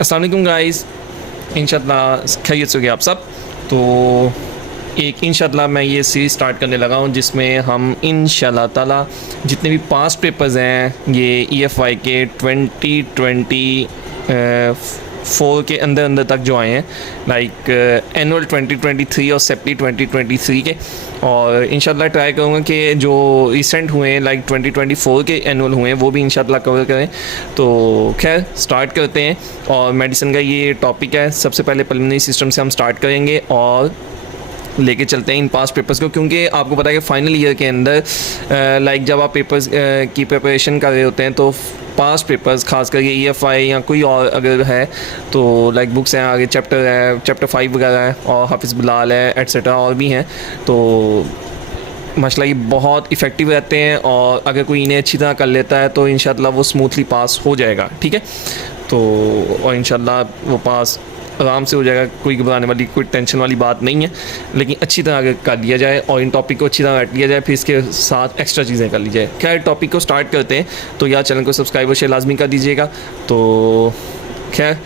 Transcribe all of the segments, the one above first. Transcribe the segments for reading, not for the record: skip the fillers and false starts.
अस्सलाम वालेकुम गाइस, इंशाल्लाह खैरियत से होंगे आप सब। तो इंशाल्लाह मैं ये सीरीज़ स्टार्ट करने लगा हूँ जिसमें हम इंशाल्लाह ताला जितने भी पास्ट पेपर्स हैं ये EFY के 2024 के अंदर तक जो आए हैं, लाइक एनुअल 2023 और सेप्टी 2023 के, और इंशाल्लाह ट्राई करूँगा कि जो रिसेंट हुए हैं लाइक 2024 के एनुअल हुए हैं वो भी इंशाल्लाह कवर करें। तो खैर स्टार्ट करते हैं। और मेडिसिन का ये टॉपिक है, सबसे पहले पल्मोनरी सिस्टम से हम स्टार्ट करेंगे और लेके चलते हैं इन पास्ट पेपर्स को, क्योंकि आपको पता है कि फाइनल ईयर के अंदर लाइक जब आप पेपर्स की प्रिपरेशन कर रहे होते हैं तो पास्ट पेपर्स खास करके EFY या कोई और अगर है तो लाइक बुक्स हैं, आगे चैप्टर 5 वगैरह है और हाफिज़ बिलाल है एट्सेट्रा और भी हैं, तो माशाल्लाह ये बहुत इफ़ेक्टिव रहते हैं और अगर कोई इन्हें अच्छी तरह कर लेता है तो इंशाल्लाह वो स्मूथली पास हो जाएगा। ठीक है, तो और इंशाल्लाह वो पास आराम से हो जाएगा, कोई घबराने वाली कोई टेंशन वाली बात नहीं है, लेकिन अच्छी तरह अगर कर लिया जाए और इन टॉपिक को अच्छी तरह रट लिया जाए फिर इसके साथ एक्स्ट्रा चीज़ें कर ली जाए। खैर टॉपिक को स्टार्ट करते हैं, तो यार चैनल को सब्सक्राइब और शेयर लाजमी कर दीजिएगा। तो खैर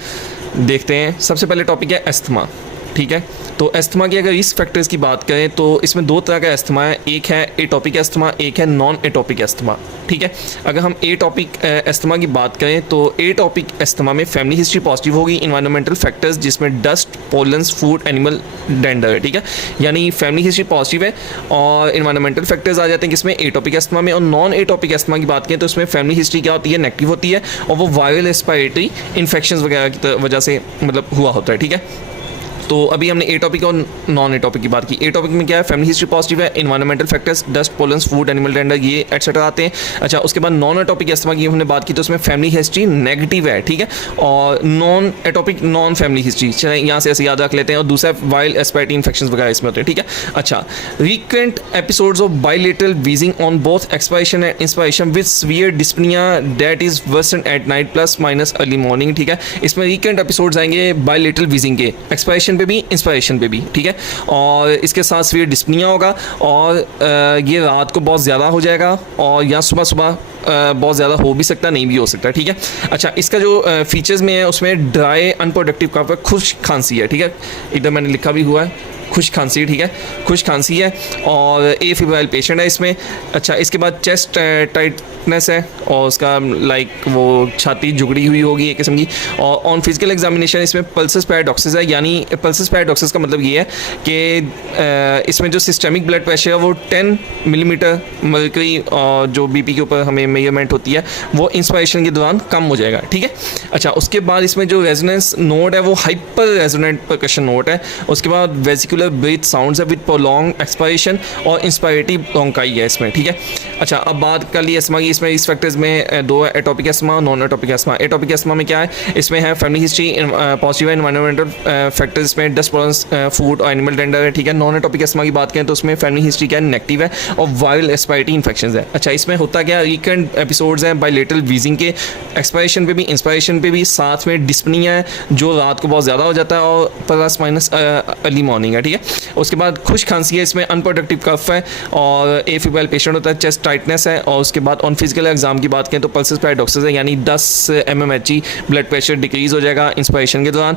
देखते हैं, सबसे पहले टॉपिक है अस्थमा। ठीक है, तो अस्थमा की अगर रिस्क फैक्टर्स की बात करें तो इसमें दो तरह का अस्थमा है, एक है एटोपिक अस्थमा, एक है नॉन एटोपिक अस्थमा। ठीक है, अगर हम एटोपिक अस्थमा की बात करें तो एटोपिक अस्थमा में फैमिली हिस्ट्री पॉजिटिव होगी, इन्वायरमेंटल फैक्टर्स जिसमें dust, pollens, food, animal dander है। ठीक है, यानी फैमिली हिस्ट्री पॉजिटिव है और इन्वायरमेंटल फैक्टर्स आ जाते हैं किसमें, एटोपिक अस्थमा में। और नॉन एटोपिक अस्थमा की बात करें तो इसमें फैमिली हिस्ट्री क्या होती है, नेगेटिव होती है और वो वायरल रेस्पिरेटरी इन्फेक्शन वगैरह की वजह से मतलब हुआ होता है। ठीक है, तो अभी हमने एटॉपिक और नॉन एटॉपिक की बात की। एटॉपिक में क्या है, फैमिली हिस्ट्री पॉजिटिव है, environmental factors, dust, pollens, food, animal dander ये एटसेट्रा आते हैं। अच्छा, उसके बाद नॉन एटॉपिक अस्थमा की हमने बात की तो उसमें फैमिली हिस्ट्री नेगेटिव है। ठीक है, और non atopic non family history, चले यहाँ से ऐसे याद रख लेते हैं। और दूसरा वाइल्ड एस्पाइटी इन्फेक्शन वगैरह इसमें होते हैं। ठीक है, अच्छा, recurrent episodes of bilateral wheezing on both expiration and inspiration with severe dyspnoea that is worsen at night plus minus early morning. ठीक है, इसमें रिकरेंट एपिसोड्स आएंगे बाइलेटरल वीजिंग के, एक्सपायरेशन पे भी इंस्पायरेशन पे भी। ठीक है, और इसके साथ सीवियर डिस्पनिया होगा और ये रात को बहुत ज़्यादा हो जाएगा और या सुबह बहुत ज़्यादा हो भी सकता है, नहीं भी हो सकता। ठीक है, अच्छा, इसका जो फीचर्स में है उसमें ड्राई अनप्रोडक्टिव कफ, खुश खांसी है। ठीक है, इधर मैंने लिखा भी हुआ है खुश खांसी। ठीक है, खुश खांसी है और एफिब्राइल पेशेंट है इसमें। अच्छा, इसके बाद चेस्ट टाइटनेस है और उसका लाइक वो छाती जुगड़ी हुई होगी एक किस्म की। और ऑन फिजिकल एग्जामिनेशन इसमें पल्सस पैराडॉक्सिस है, यानी पल्सस पैराडॉक्सिस का मतलब ये है कि इसमें जो सिस्टेमिक ब्लड प्रेशर है वो 10 मिलीमीटर मर्करी जो BP के ऊपर हमें मेजरमेंट होती है वो इंस्पायरेशन के दौरान कम हो जाएगा। ठीक है, अच्छा, उसके बाद इसमें जो रेजोनेंस नोड है वो हाइपर रेजोनेंट परकशन नोड है। उसके बाद वेसिकुलर ब्रीथ साउंड्स है विद प्रोलॉन्ग एक्सपायरेशन और इंस्पायरेटरी ब्रोंकाई है इसमें। ठीक है, अच्छा, अब बात कर ली अस्थमा की। इसमें इस फैक्टर्स में दो है, atopic asthma, non atopic asthma. Atopic asthma में क्या है, इसमें है फैमिली हिस्ट्री पॉजिटिव है, एनवायरमेंटल फैक्टर्स में डस्ट, पोलन्स, फूड और एनिमल डेंडर है। ठीक है, नॉन एटोपिक अस्थमा की बात करें तो उसमें फैमिली हिस्ट्री क्या है, नेगेटिव है और वायरल रेस्पिरेटरी इन्फेक्शन है। अच्छा, इसमें होता क्या, रिकरेंट एपिसोड्स हैं बाइलेटरल वीजिंग के, एक्सपायरेशन पे भी इंस्पायरेशन पे भी, साथ में डिस्पनिया है जो रात को बहुत ज़्यादा हो जाता है और प्लस माइनस अर्ली मॉर्निंग है। ठीक है, उसके बाद खुश खांसी है, इसमें अनप्रोडक्टिव कफ है और एफिब्राइल पेशेंट होता है, चेस्ट टाइटनेस है। और उसके बाद ऑन फिजिकल एग्जाम की बात करें तो पल्सस पैराडॉक्सिस है, यानी 10 mmHg ब्लड प्रेशर डिक्रीज हो जाएगा इंस्पायरेशन के दौरान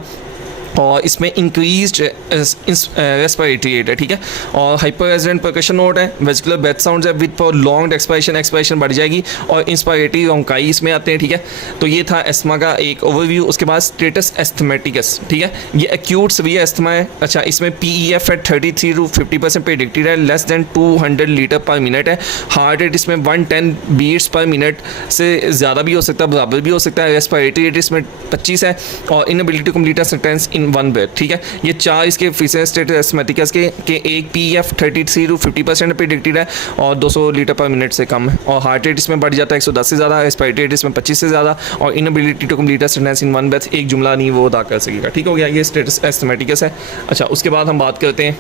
और इसमें इंक्रीज्ड रेस्पिरेटरी रेट है। ठीक है, और हाइपर रेजिडेंट परकशन नोड है, वेसिकुलर ब्रेथ साउंड्स है विद प्रोलॉन्ग्ड एक्सपायरेशन बढ़ जाएगी और इंस्पायरेटरी ब्रोंकाई इसमें आते हैं। ठीक है, तो ये था अस्थमा का एक ओवरव्यू। उसके बाद स्टेटस एस्थमेटिकस। ठीक है, ये एक्यूट सीवियर अस्थमा है। अच्छा, इसमें PEF है 33 to 50% प्रेडिक्टेड है, लेस देन 200 लीटर पर मिनट है। हार्ट रेट इसमें 110 बीट्स पर मिनट से ज़्यादा भी हो सकता है, बराबर भी हो सकता है। रेस्पिरेटरी रेट इसमें 25 है और inability to complete sentence in one breath. ठीक है, ये चार इसके फीचर्स स्टेटस एस्थमेटिकस के एक PEF 33 to 50% प्रेडिक्टेड है और 200 लीटर पर मिनट से कम है और हार्ट रेट इसमें बढ़ जाता है 110 से ज़्यादा, रेस्पिरेटरी रेट इसमें 25 से ज़्यादा और inability to complete sentence in one breath, एक जुमला नहीं वो अदा कर सकेगा। ठीक हो गया, ये स्टेटस एस्थमेटिकस है। अच्छा, उसके बाद हम बात करते हैं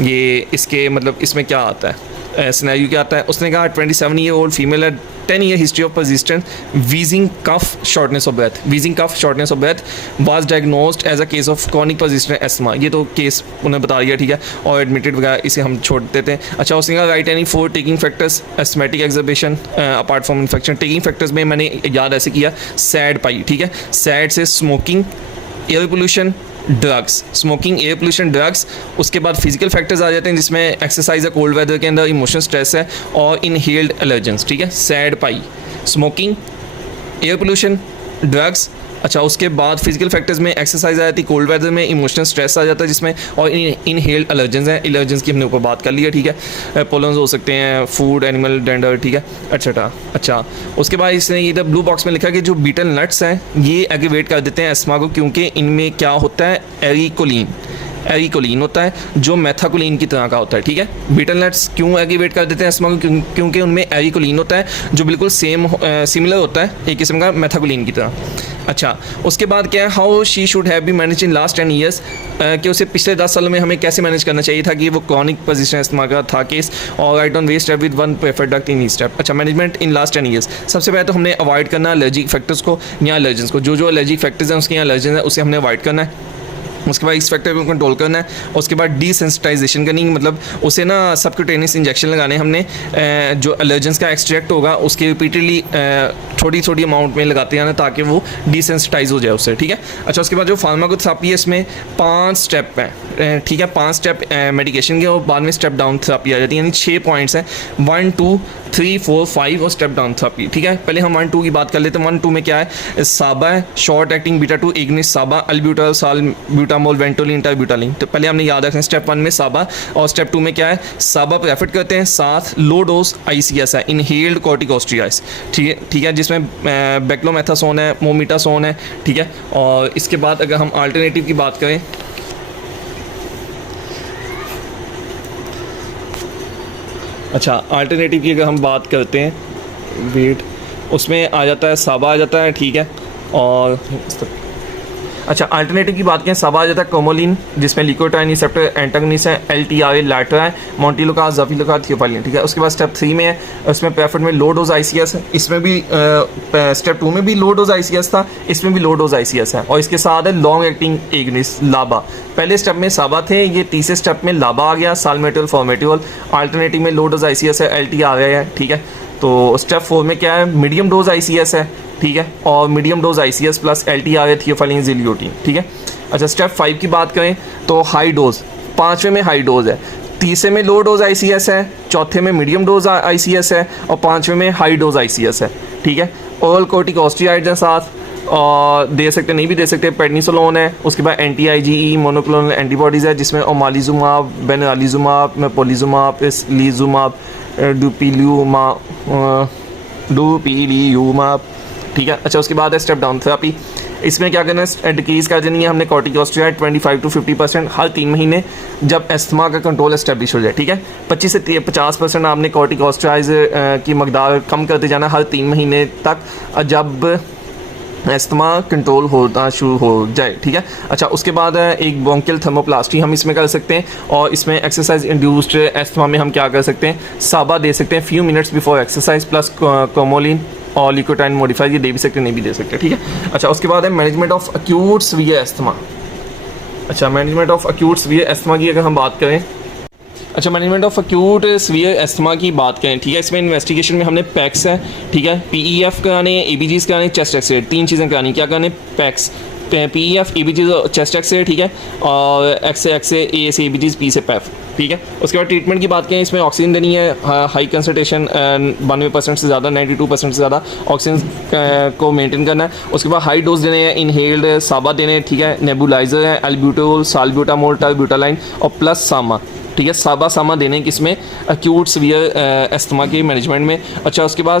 ये इसके मतलब इसमें क्या आता है, सिनेरियो क्या आता है। उसने कहा 27 ईयर ओल्ड फीमेल है, 10 year history of persistent wheezing, cough, shortness of breath, wheezing, cough, shortness of breath was diagnosed as a case of chronic persistent asthma। ये तो केस उन्हें बता दिया। ठीक है, और एडमिटेड वगैरह इसे हम छोड़ देते हैं। अच्छा, उसने कहा write any four taking factors asthmatic exacerbation apart from infection. Taking factors में मैंने याद ऐसे किया, सैड पाई। ठीक है, सैड से smoking, air pollution, drugs, smoking, air pollution, drugs. उसके बाद फिजिकल फैक्टर्स आ जाते हैं जिसमें एक्सरसाइज है, कोल्ड वेदर के अंदर इमोशनल स्ट्रेस है और इनहेल्ड एलर्जेंस, ठीक है। सैड पाई, स्मोकिंग, एयर पोल्यूशन, ड्रग्स। अच्छा, उसके बाद फिजिकल फैक्टर्स में एक्सरसाइज आ जाती है, कोल्ड वेदर में इमोशनल स्ट्रेस आ जाता है जिसमें, और इनहेल्ड एलर्जेंस हैं। एलर्जेंस की हमने ऊपर बात कर ली है, ठीक है। पोलन्स हो सकते हैं, फूड, एनिमल, डेंडर, ठीक है, एक्सेट्रा। अच्छा, उसके बाद इसने इधर ब्लू बॉक्स में लिखा कि जो बीटल नट्स हैं ये एग्रीवेट कर देते हैं अस्थमा को, क्योंकि इनमें क्या होता है, एरिकोलिन होता है जो मेथाकोलिन की तरह का होता है, ठीक है। बीटल नट्स क्यों एग्रीवेट कर देते हैं अस्थमा को, क्योंकि उनमें एरिकोलिन होता है जो बिल्कुल सिमिलर होता है, एक किस्म का मेथाकोलिन की तरह। अच्छा, उसके बाद क्या है, how she should have be manage in last 10 years, कि उसे पिछले 10 सालों में हमें कैसे मैनेज करना चाहिए था कि वो क्रॉनिक पोजीशन अस्थमा का था केस, और right on west step with one preferred duct in each step. अच्छा, मैनेजमेंट इन लास्ट 10 ईयर्स, सबसे पहले तो हमने अवॉइड करना एलर्जिक फैक्टर्स को या एलर्जेंस को, जो एलर्जिक फैक्टर्स हैं उसके यहाँ एलर्जेंस है उसे हमने अवॉइड करना है। उसके बाद इस फैक्टर को कंट्रोल करना है। उसके बाद डिसेंसिटाइजेशन करनी, मतलब उसे ना सबक्यूटेनियस इंजेक्शन लगाने हमने, जो एलर्जेंस का एक्सट्रैक्ट होगा उसके रिपीटेडली थोड़ी थोड़ी अमाउंट में लगाते जाना ताकि वो डिसेंसिटाइज हो जाए उससे, ठीक है। अच्छा, उसके बाद जो फार्माकोथेरेपी है इसमें 5 स्टेप हैं, ठीक है, 5 स्टेप मेडिकेशन के, और बाद में स्टेप डाउन थेरेपी आ जाती है, यानी 6 पॉइंट्स हैं, 1, 2, 3, 4, 5 और स्टेप डाउन थेरेपी, ठीक है। पहले हम 1, 2 की बात कर लेते हैं। 1, 2 में क्या है, साबा है, शॉर्ट एक्टिंग बीटा 2 एगनिस्ट साबा, अल्ब्यूटाल, साल ब्यूटामोल, वेंटोलिन, टर्ब्यूटालिन। तो पहले हमने याद रखना है स्टेप 1 में साबा, और स्टेप 2 में क्या है, साबा प्रेफर करते हैं, साथ लो डोज ICS है, इनहेल्ड कॉर्टिकोस्टेरॉइड्स, ठीक है, जिसमें बेक्लोमेथासोन है, मोमिटासोन है, ठीक है। और इसके बाद अगर हम अल्टरनेटिव की बात करें, अच्छा, अल्टरनेटिव की अगर हम बात करते हैं, वेट, उसमें आ जाता है साबा आ जाता है, ठीक है। और अच्छा, अल्टरनेटिव की बात करें, साबा आ जाता है कोमोलिन जिसमें लिकोट्राइन रिसेप्टर एंटागनिस्ट है, LTRA लाइटर है, मोंटिलोकास, ज़ाफिलोकास, थियोफाइलिन, ठीक है। उसके बाद स्टेप 3 में है, उसमें प्रेफर्ड में लो डोज ICS है, इसमें भी स्टेप 2 में भी लो डोज ICS था, इसमें भी लो डोज ICS है, और इसके साथ है लॉन्ग एक्टिंग एगनिस्ट लाबा। पहले स्टेप में साबा थे, ये तीसरे स्टेप में लाबा आ गया, साल्मेटोल, फॉर्मेटिवल। अल्टरनेटिव में लो डोज ICS है, LTRA है, ठीक है। तो स्टेप 4 में क्या है, मीडियम डोज ICS है, ठीक है, और medium dose ICS plus LTRA, theophylline, zileuton, ठीक है। अच्छा, स्टेप 5 की बात करें तो हाई डोज, 5वें में हाई डोज है, तीसरे में लो डोज ICS है, चौथे में मीडियम डोज ICS है, और 5वें में हाई डोज ICS है, ठीक है। ओरल कोर्टिकोस्टेरॉइड्स हैं साथ, और दे सकते नहीं भी दे सकते, पेडनिसोलोन है। उसके बाद anti-IgE मोनोक्लोनल एंटीबॉडीज़ है जिसमें ओमालिजुमाब, बेनरालिजुमाब, मेपोलिजुमाब, लीजुमाब, डुपीलियुमाब, ठीक है। अच्छा, उसके बाद है स्टेप डाउन थेरेपी, इसमें क्या करना है, डिक्रीज़ कर देनी है हमने कॉर्टिकोस्टेरॉइड 25 to 50% हर 3 महीने, जब अस्थमा का कंट्रोल एस्टेब्लिश हो जाए, ठीक है। 25 से 50% आपने कॉर्टिकोस्टेरॉइड की मकदार कम करते जाना हर 3 महीने तक, जब अस्थमा कंट्रोल होना शुरू हो जाए, ठीक है। अच्छा, उसके बाद एक ब्रोंकियल थर्मोप्लास्टी हम इसमें कर सकते हैं, और इसमें एक्सरसाइज इंड्यूस्ड अस्थमा में हम क्या कर सकते हैं, साबा दे सकते हैं few minutes before exercise plus cromolyn और लिकोटाइन मॉडिफायर, ये दे भी सकते हैं नहीं भी दे सकते, ठीक है। अच्छा, उसके बाद है management of acute severe asthma. अच्छा, management of acute severe asthma की अगर हम बात करें, अच्छा, management of acute severe asthma की बात करें, ठीक है, इसमें इन्वेस्टिगेशन में हमने पैक्स है, ठीक है, PEF कराने हैं, ABGs कराने, चेस्ट एक्सरे, 3 चीज़ें करानी, क्या कराने, पैक्स, PEF, ABGs और चेस्ट एक्सरे, ठीक है, और एक्सरे A से ABGs, P से PEF, ठीक है। उसके बाद ट्रीटमेंट की बात करें, इसमें ऑक्सीजन देनी है, हाई कंसनट्रेशन 92% से ज़्यादा, 92% से ज़्यादा ऑक्सीजन को मेंटेन करना है। उसके बाद हाई डोज देने हैं, इनहेल्ड साबा देने हैं, ठीक है, नेबुलाइजर है, अल्ब्यूटोल, साल्ब्यूटामोल, टर्ब्यूटालाइन और प्लस सामा, ठीक है, साबा देने किसमें, अक्यूट सीवियर अस्थमा के मैनेजमेंट में। अच्छा, उसके बाद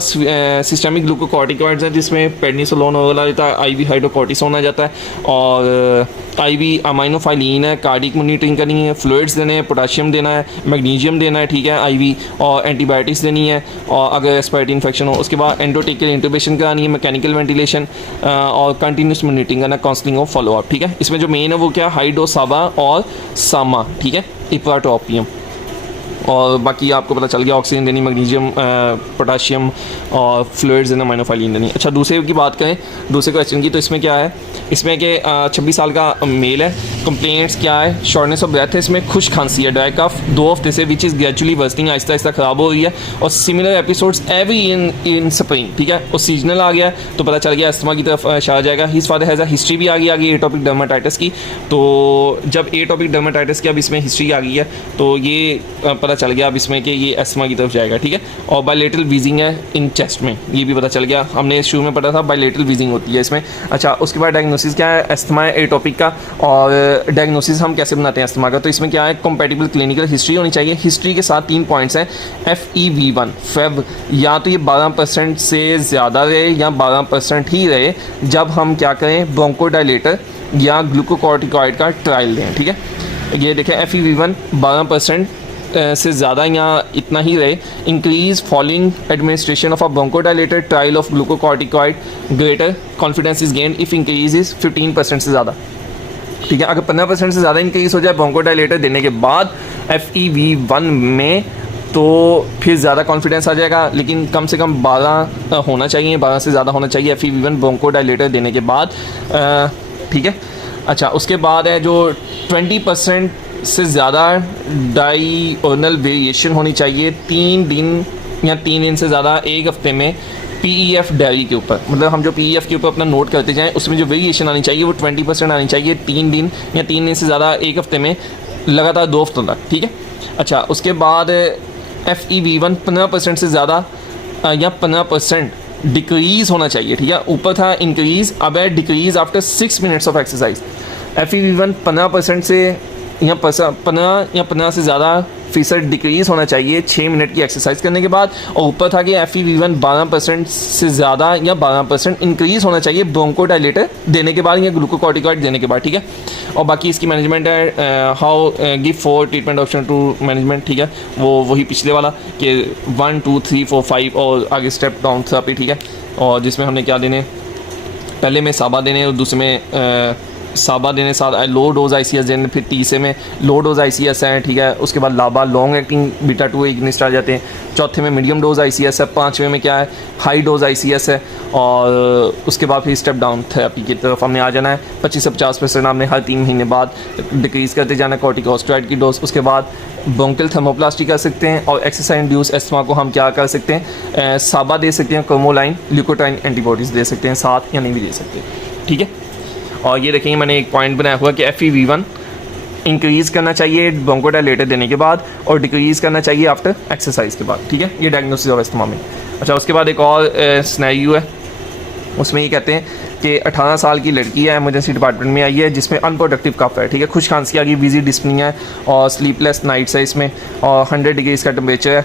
सिस्टेमिक ग्लूकोकॉर्टिकॉइड्स हैं जिसमें पेडनिसोलोन वगैरह रहता है, IV हाइड्रोकॉर्टिसोन आ जाता है, और IV अमाइनोफाइलिन है, कार्डिक मॉनिटरिंग करनी है, फ्लूइड्स देने हैं, पोटाशियम देना है, मैग्नीशियम देना है, ठीक है, IV, और एंटीबायोटिक्स देनी है, और अगर रेस्पिरेटरी इन्फेक्शन हो। उसके बाद एंडोटेकियल इंटुबेशन करानी है, मैकेनिकल वेंटिलेशन, और कंटिन्यूस मॉनिटरिंग करना, काउंसलिंग और फॉलोअप, ठीक है। इसमें जो मेन है वो क्या, हाई डोज साबा और सामा, ठीक है, इप्राटोपियम, और बाकी आपको पता चल गया, ऑक्सीजन देनी, मैग्नीशियम, पोटाशियम और फ्लूइड्स देना, माइनोफाइलिन देनी। अच्छा, दूसरे की बात करें, दूसरे क्वेश्चन की, तो इसमें क्या है, इसमें कि 26 साल का मेल है, कंप्लेंट्स क्या है, शॉर्टनेस ऑफ ब्रेथ है, इसमें खुश खांसी है, ड्राई कफ 2 हफ्ते से which is gradually worsening, Aahista Aahista ख़राब हो रही है, और similar episodes every in spring, ठीक है। और सीजनल आ गया तो पता चल गया अस्थमा की तरफ इशारा जाएगा। His father has a history भी आ गई एटोपिक डर्माटाइटिस की, तो जब एटोपिक डर्माटाइटिस की अब इसमें हिस्ट्री आ गई है तो ये पता चल गया अब इसमें कि ये अस्थमा की तरफ जाएगा, ठीक है। और बायलेटरल वीजिंग है इन चेस्ट में, ये भी पता चल गया, हमने शुरू में पढ़ा था बायलेटरल वीजिंग होती है इसमें। अच्छा, उसके बाद डायग्नोसिस क्या है अस्थमा एटोपिक का, और डायग्नोसिस हम कैसे बनाते हैं अस्थमा का, तो इसमें क्या है कंपैटिबल क्लिनिकल हिस्ट्री होनी चाहिए। हिस्ट्री के साथ 3 पॉइंट्स हैं, FEV1 फेव, या तो ये 12% से ज़्यादा रहे या 12% ही रहे जब हम क्या करें ब्रोंकोडायलेटर या ग्लूकोकॉर्टिकॉइड का ट्रायल दें, ठीक है। ये देखें FEV1 12% से ज़्यादा या इतना ही रहे, increase following administration of a bronchodilator trial of glucocorticoid, greater confidence is gain if increase is 15% से ज़्यादा, ठीक है। अगर 15% से ज़्यादा इंक्रीज हो जाए ब्रोंकोडायलेटर देने के बाद FEV1 में तो फिर ज़्यादा कॉन्फिडेंस आ जाएगा, लेकिन कम से कम 12 होना चाहिए, 12 से ज़्यादा होना चाहिए FEV1 ब्रोंकोडायलेटर देने के बाद, ठीक है। अच्छा, उसके बाद है जो 20% से ज़्यादा डायगोनल वेरिएशन होनी चाहिए 3 दिन या 3 दिन से ज़्यादा एक हफ्ते में PEF डायरी के ऊपर, मतलब हम जो PEF के ऊपर अपना नोट करते जाएं उसमें जो वेरिएशन आनी चाहिए वो 20% आनी चाहिए 3 दिन या 3 दिन से ज़्यादा एक हफ्ते में लगातार 2 हफ्तों तक, ठीक है। अच्छा, उसके बाद FEV1 15% से ज़्यादा या 15% डिक्रीज़ होना चाहिए, ठीक है। ऊपर था इंक्रीज़, अब है decrease after 6 minutes of exercise. FEV1 15% से या 15 से ज़्यादा फीसद डिक्रीज़ होना चाहिए 6 मिनट की एक्सरसाइज करने के बाद, और ऊपर था कि FEV1 12% से ज़्यादा या 12% इंक्रीज़ होना चाहिए ब्रोंकोडायलेटर देने के बाद या ग्लूकोकॉर्टिकॉइड देने के बाद, ठीक है। और बाकी इसकी मैनेजमेंट है how give 4 treatment option to management, ठीक है, वो वही पिछले वाला कि 1 2 3 4 5 और आगे स्टेप डाउन थेरेपी, ठीक है। और जिसमें हमने क्या देने, पहले में साबा देने और दूसरे में साबा देने साथ लो डोज ICS देने, फिर तीसरे में लो डोज ICS है, ठीक है। उसके बाद लाबा लॉन्ग एक्टिंग बीटा 2 एगनिस्ट आ जाते हैं, चौथे में मीडियम डोज ICS है, पाँचवें में क्या है हाई डोज ICS है, और उसके बाद फिर स्टेप डाउन थेरेपी की तरफ हमने आ जाना है। 25 से 50% हमने हर 3 महीने बाद डिक्रीज़ करते जाना है कॉर्टिकोस्टेरॉइड की डोज। उसके बाद ब्रोंकियल थर्मोप्लास्टी कर सकते हैं, और एक्सरसाइज इंड्यूस एस्थमा को हम क्या कर सकते हैं, साबा दे सकते हैं, क्रोमोलाइन ल्यूकोट्राइन एंटीबॉडीज़ दे सकते हैं साथ, या नहीं भी दे सकते, ठीक है। और ये देखेंगे मैंने एक पॉइंट बनाया हुआ कि FEV1 इंक्रीज़ करना चाहिए ब्रोंकोडायलेटर देने के बाद और डिक्रीज़ करना चाहिए आफ्टर एक्सरसाइज के बाद, ठीक है। ये डायग्नोसिस ऑफ अस्थमा में। अच्छा, उसके बाद एक और सिनेरियो है, उसमें ये कहते हैं कि 18 साल की लड़की है, इमरजेंसी डिपार्टमेंट में आई है, जिसमें अनप्रोडक्टिव कफ है, ठीक है, खुश खांसी आ गई, विजी डिस्पनिया है और स्लीपलेस नाइट्स है इसमें, और 100 डिग्री इसका टेम्परेचर है,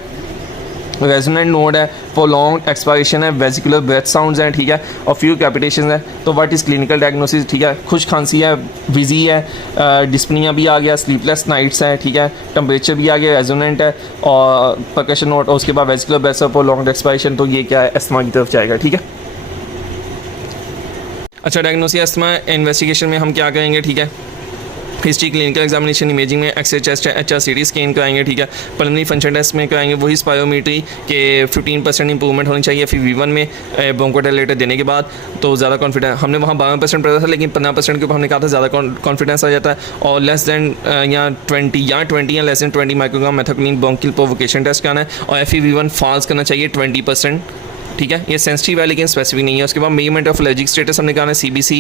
रेजोनेंट नोड है, प्रोलॉन्ग्ड एक्सपायरेशन है, वेजिकुलर ब्रेथ साउंड्स हैं, ठीक है, और फ्यू कैपिटेशन है। तो व्हाट इज़ क्लिनिकल डायग्नोसिस, ठीक है, खुश खांसी है, विजी है, डिस्पनिया भी आ गया, स्लीपलेस नाइट्स है, ठीक है, टेम्परेचर भी आ गया, रेजोनेंट है, और परकशन नोट, और उसके बाद वेजिकुलर ब्रेथ और प्रोलॉन्ग्ड एक्सपायरेशन, तो ये क्या है अस्थमा की तरफ जाएगा, ठीक है। अच्छा, डायग्नोसिस अस्थमा इन्वेस्टिगेशन में हम क्या करेंगे, ठीक है, हिस्ट्री, क्लिनिकल एग्जामिनेशन, इमेजिंग में एक्सरे चेस्ट HRCT स्कैन कराएंगे, ठीक है, पल्मोनरी फंक्शन टेस्ट में कराएंगे, वही स्पायरोमीट्री के 15% इंप्रूवमेंट होनी चाहिए FEV1 में ब्रोंकोडायलेटर देने के बाद, तो ज़्यादा कॉन्फिडेंस, हमने वहाँ 12% पढ़ा था, लेकिन 15% के ऊपर हमने कहा था ज़्यादा कॉन्फिडेंस आ जाता है, और लेस दैन या 20 या less than 20 microgram methacholine bronchial provocation test कराना है, और FEV1 फॉल्स करना चाहिए 20%, ठीक है। ये सेंसिटिव है लेकिन स्पेसिफिक नहीं है। उसके बाद मेजरमेंट ऑफ एलर्जिक स्टेटस हमने कहा है CBC,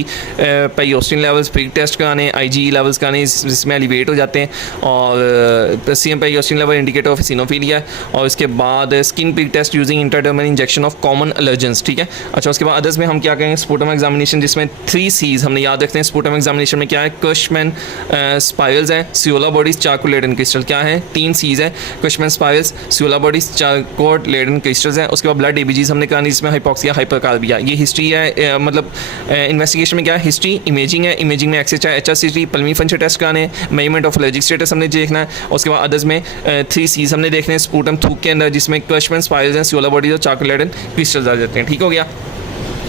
periostin levels, prick test कराने, IgE लेवल्स कराने, जिसमें एलिवेट हो जाते हैं, और CM periostin level indicator of eosinophilia, और इसके बाद skin prick test using intradermal injection of common allergens, ठीक है। अच्छा, उसके बाद अदर्स में हम क्या करेंगे, स्पुटम एग्जामिनेशन, जिसमें 3 C's हमने याद रखते हैं। स्पुटम एग्जामिनेशन में क्या है, कशमैन स्पायरल्स हैं, Creola bodies, charcoal Leyden crystal, क्या है 3 C's है, Curschmann spirals, Creola bodies, charcoal Leyden crystals हैं। उसके बाद ब्लड ABGs हमने करानी, जिसमें हाइपोक्सिया, हाइपरकार्बिया, ये हिस्ट्री है, मतलब इन्वेस्टिगेशन में क्या है, हिस्ट्री, इमेजिंग है, इमेजिंग में X ray HRCT pulmonary function test कराने, मेजरमेंट ऑफ एलर्जिक स्टेटस हमने देखना है, और उसके बाद अदर्स में 3 C's हमने देखने हैं स्पुटम थूक के अंदर, जिसमें कशमैन स्पायरल्स हैं, सियोला बॉडीज और चारकोल लेडन क्रिस्टल्स आ जाते हैं, ठीक हो गया।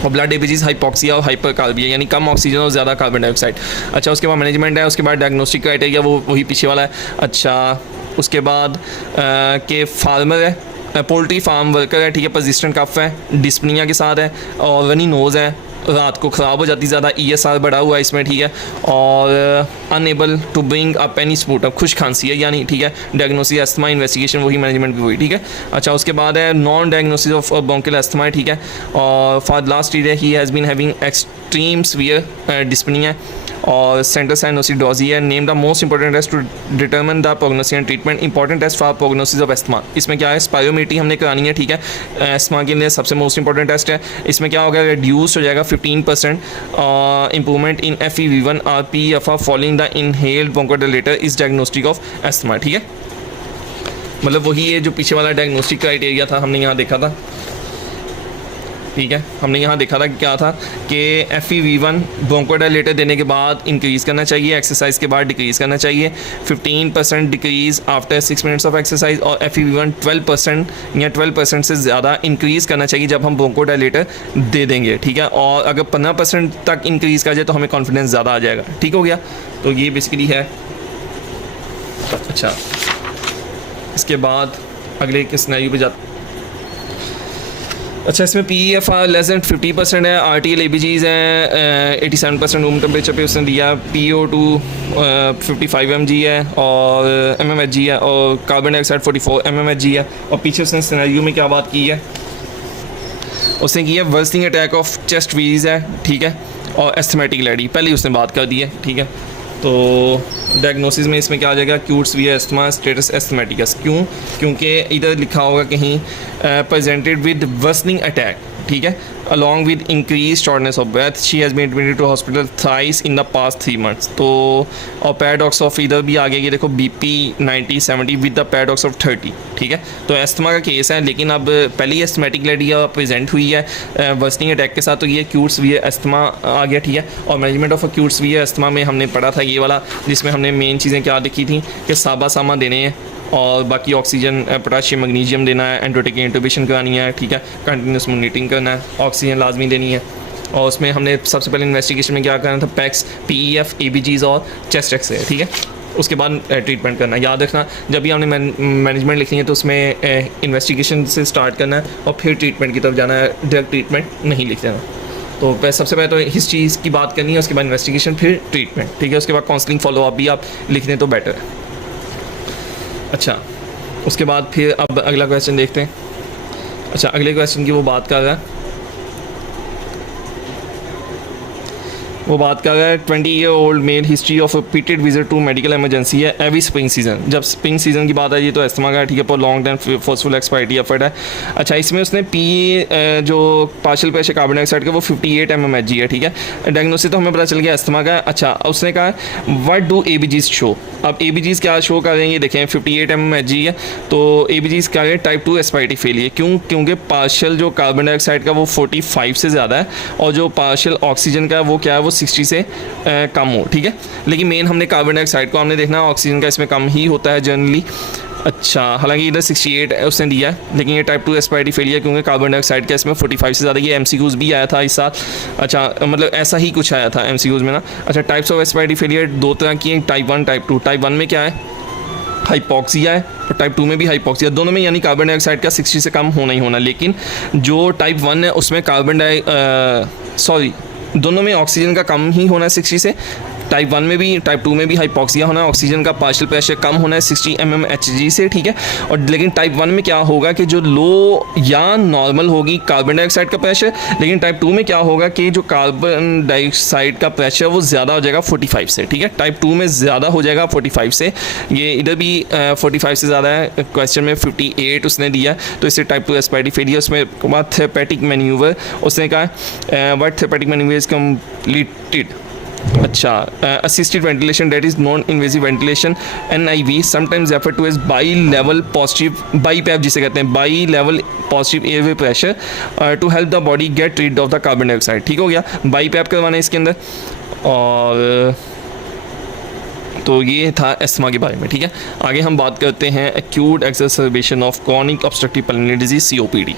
और ब्लड ABGs हाइपोक्सिया और हाइपरकार्बिया, यानी कम ऑक्सीजन और ज़्यादा कार्बन डाइऑक्साइड। अच्छा, उसके बाद मैनेजमेंट है, उसके बाद डायग्नोस्टिक क्राइटेरिया वही पीछे वाला है। अच्छा, उसके बाद के फार्मर है, पोल्ट्री फार्म वर्कर है, ठीक है, परसिस्टेंट कफ है, डिस्पनिया के साथ है, और रनी नोज़ है, रात को ख़राब हो जाती ज़्यादा, ESR बढ़ा हुआ है इसमें, ठीक है, और unable to bring up any sputum, अब खुश खांसी है यानी, ठीक है, डायग्नोसिस अस्थमा, इन्वेस्टिगेशन वही, मैनेजमेंट भी वही, ठीक है। अच्छा, उसके बाद है non diagnosis of bronchial asthma, ठीक है, और for last year he has been having extreme severe dyspnoea और सेंटर साइनोसिडोजी है। Name the most important test to determine the prognosis and treatment. Important test for prognosis of asthma, इसमें क्या है, spirometry हमने करानी है, ठीक है, एस्थमा के लिए सबसे मोस्ट इंपॉर्टेंट टेस्ट है। इसमें क्या होगा, रिड्यूस हो जाएगा 15% इंप्रूवमेंट इन FEV1 और PEFR following the inhaled bronchodilator is diagnostic of asthma, ठीक है, मतलब वही है जो पीछे वाला डायग्नोस्टिक क्राइटेरिया था हमने यहाँ देखा था, ठीक है, हमने यहाँ देखा था कि क्या था कि FEV1 ब्रोंकोडायलेटर देने के बाद इंक्रीज़ करना चाहिए, एक्सरसाइज के बाद डिक्रीज़ करना चाहिए, 15% decrease after 6 minutes of exercise, और FEV1 12% या 12% से ज़्यादा इंक्रीज़ करना चाहिए जब हम ब्रोंकोडायलेटर दे देंगे, ठीक है, और अगर 15% तक इंक्रीज़ कर जाए तो हमें कॉन्फिडेंस ज़्यादा आ जाएगा, ठीक हो गया। तो ये बेसिकली है। अच्छा, इसके बाद अगले के सिनेरियो पे जाते। अच्छा, इसमें PEFR लेस दैन 50% है, RTL ABGs हैं 87% रूम टेम्परेचर पे उसने दिया, PO2 55 mg है और mmHg है, और कार्बन डाइऑक्साइड 44 mmHg है। और पीछे उसने सिनेरियो में क्या बात की है, उसने की है वर्स्टिंग अटैक ऑफ चेस्ट वीज है, ठीक है, और एस्थमेटिक लेडी पहले ही उसने बात कर दी है, ठीक है। तो डायग्नोसिस में इसमें क्या आ जाएगा, क्यूट सीवियर एस्थमा स्टेटस एस्थमेटिकस, क्यों, क्योंकि इधर लिखा होगा कहीं प्रेजेंटेड विद वर्सनिंग अटैक, ठीक है, along with increase shortness of breath, she has been admitted to hospital thrice in the past 3 months। तो और पैराडॉक्स ऑफ इधर भी आ गया, ये देखो BP 90-70 with the paradox of 30, ठीक है। तो एस्थमा का केस है, लेकिन अब पहले ही एस्थमेटिक लेडिया प्रेजेंट हुई है वर्सनिंग अटैक के साथ, तो ये एक्यूट सीवियर एस्थमा आ गया, ठीक है। और management of acute severe asthma में हमने पढ़ा था ये वाला, जिसमें हमने मेन चीज़ें क्या देखी थी कि सामा देने हैं, और बाकी ऑक्सीजन, पोटाशियम, मैग्नीशियम देना है, एंडोटेक इंट्यूबेशन करानी है, ठीक है, कंटिन्यूस मॉनिटरिंग करना है, ऑक्सीजन लाजमी देनी है। और उसमें हमने सबसे पहले इन्वेस्टिगेशन में क्या करना था, पैक्स, PEF, ABGs और चेस्ट एक्सरे, ठीक है। उसके बाद ट्रीटमेंट करना है। याद रखना, जब भी हमने मैनेजमेंट लिखनी है तो उसमें इन्वेस्टिगेशन से स्टार्ट करना है और फिर ट्रीटमेंट की तरफ जाना है, डायरेक्ट ट्रीटमेंट नहीं लिख देना। तो सबसे पहले तो हिस्ट्री की बात करनी है, उसके बाद इन्वेस्टिगेशन, फिर ट्रीटमेंट, ठीक है। उसके बाद काउंसलिंग फॉलोअप भी आप लिख दें तो बेटर है। अच्छा, उसके बाद फिर अब अगला क्वेश्चन देखते हैं। अच्छा, अगले क्वेश्चन की वो बात कर रहा है, वो बात कर रहा है 20-year-old male, history of repeated visit to medical emergency है एवरी स्प्रिंग सीजन। जब स्प्रिंग सीजन की बात आई तो एस्थमा का, ठीक है, पर long time forceful expiratory effort है। अच्छा, इसमें उसने जो पार्शियल प्रेशर कार्बन डाइऑक्साइड का वो 58 mmHg है, ठीक है। डायग्नोसिस तो हमें पता चल गया एस्थमा का। अच्छा, उसने कहा व्हाट डू ABGs शो। अब ABGs क्या शो कर रहे हैं, ये देखें 58 mmHg है, तो ABGs क्या है, टाइप 2 एस्पायरिटी फेलियर। क्यों, क्योंकि पार्शियल जो कार्बन डाइऑक्साइड का वो 45 से ज़्यादा है, और जो पार्शियल ऑक्सीजन का वो क्या है, वो 60 से कम हो, ठीक है। लेकिन मेन हमने कार्बन डाइऑक्साइड को हमने देखना है, ऑक्सीजन का इसमें कम ही होता है जनरली। अच्छा, हालांकि इधर 68 उसने दिया है, लेकिन ये टाइप 2 एस्पायरिटी फेलियर क्योंकि कार्बन डाइऑक्साइड का इसमें 45 से ज़्यादा। ये MCQs भी आया था इस साल। अच्छा, मतलब ऐसा ही कुछ आया था MCQs में ना। अच्छा, टाइप्स ऑफ एस्पायरिटी फेलियर दो तरह की हैं, टाइप 1, टाइप 2। टाइप 1 में क्या है, हाइपॉक्सिया है, और टाइप 2 में भी हाइपॉक्सिया, दोनों में यानी कार्बन डाइऑक्साइड का 60 से कम होना ही होना। लेकिन जो टाइप 1 है उसमें दोनों में ऑक्सीजन का कम ही होना है 60 से। टाइप 1 में भी, टाइप 2 में भी हाइपॉक्सिया होना है, ऑक्सीजन का पार्शियल प्रेशर कम होना है 60 mmHg से, ठीक है। और लेकिन टाइप 1 में क्या होगा कि जो लो या नॉर्मल होगी कार्बन डाइऑक्साइड का प्रेशर, लेकिन टाइप 2 में क्या होगा कि जो कार्बन डाइऑक्साइड का प्रेशर वो ज़्यादा हो जाएगा 45 से, ठीक है। टाइप 2 में ज़्यादा हो जाएगा 45 से, ये इधर भी 45 से ज़्यादा है, क्वेश्चन में 58 उसने दिया, तो इससे टाइप 2 एस्पायरिटी फेलियर। उसमें बाद थेरेपेटिक मैन्यूवर उसने कहा what therapeutic manoeuvre is completed. अच्छा, assisted ventilation that is non invasive ventilation NIV sometimes refer to as bi level positive, BiPAP जिसे कहते हैं, bi level positive airway pressure to help the body get rid of the carbon dioxide, ठीक हो गया। BiPAP करवाना है इसके अंदर। और तो ये था एस्थमा के बारे में, ठीक है। आगे हम बात करते हैं acute exacerbation of chronic obstructive pulmonary disease COPD।